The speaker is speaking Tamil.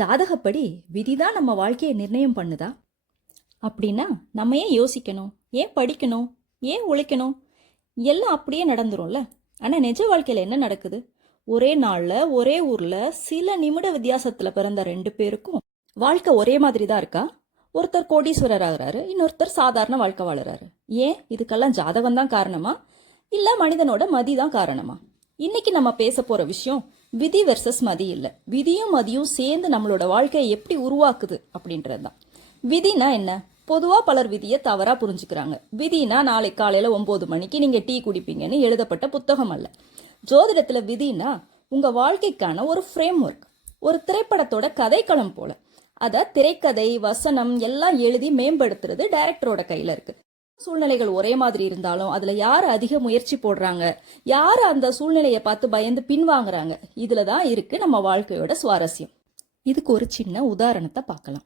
ஜாதகப்படி விதிதான் நம்ம வாழ்க்கையை நிர்ணயம் பண்ணுதா? அப்படின்னா நம்ம ஏன் யோசிக்கணும், ஏன் படிக்கணும், ஏன் உழைக்கணும்? எல்லாம் அப்படியே நடந்துரும்ல. ஆனால் நிஜ வாழ்க்கையில் என்ன நடக்குது? ஒரே நாளில் ஒரே ஊரில் சில நிமிட வித்தியாசத்தில் பிறந்த ரெண்டு பேருக்கும் வாழ்க்கை ஒரே மாதிரி தான் இருக்கா? ஒருத்தர் கோடீஸ்வரர் ஆகுறாரு, இன்னொருத்தர் சாதாரண வாழ்க்கை வாழுறாரு. ஏன் இதுக்கெல்லாம் ஜாதகம் தான் காரணமா, இல்லை மனிதனோட மதி தான் காரணமா? இன்னைக்கு நம்ம பேச போற விஷயம் விதி வெர்சஸ் மதி இல்லை, விதியும் மதியும் சேர்ந்து நம்மளோட வாழ்க்கையை எப்படி உருவாக்குது அப்படின்றது தான். விதினா என்ன? பொதுவா பலர் விதியை தவறா புரிஞ்சுக்கிறாங்க. விதினா நாளை காலையில 9 மணிக்கு நீங்க டீ குடிப்பீங்கன்னு எழுதப்பட்ட புத்தகம் அல்ல. ஜோதிடத்துல விதினா உங்க வாழ்க்கைக்கான ஒரு ஃப்ரேம் ஒர்க், ஒரு திரைப்படத்தோட கதைக்களம் போல. அத திரைக்கதை, வசனம் எல்லாம் எழுதி மேம்படுத்துறது டைரக்டரோட கையில இருக்கு. சூழ்நிலைகள் ஒரே மாதிரி இருந்தாலும் அதுல யாரு அதிக முயற்சி போடுறாங்க, யாரு அந்த சூழ்நிலையை பார்த்து பயந்து பின்வாங்குறாங்க, இதுலதான் இருக்கு நம்ம வாழ்க்கையோட சுவாரஸ்யம். இதுக்கு ஒரு சின்ன உதாரணத்தை பார்க்கலாம்.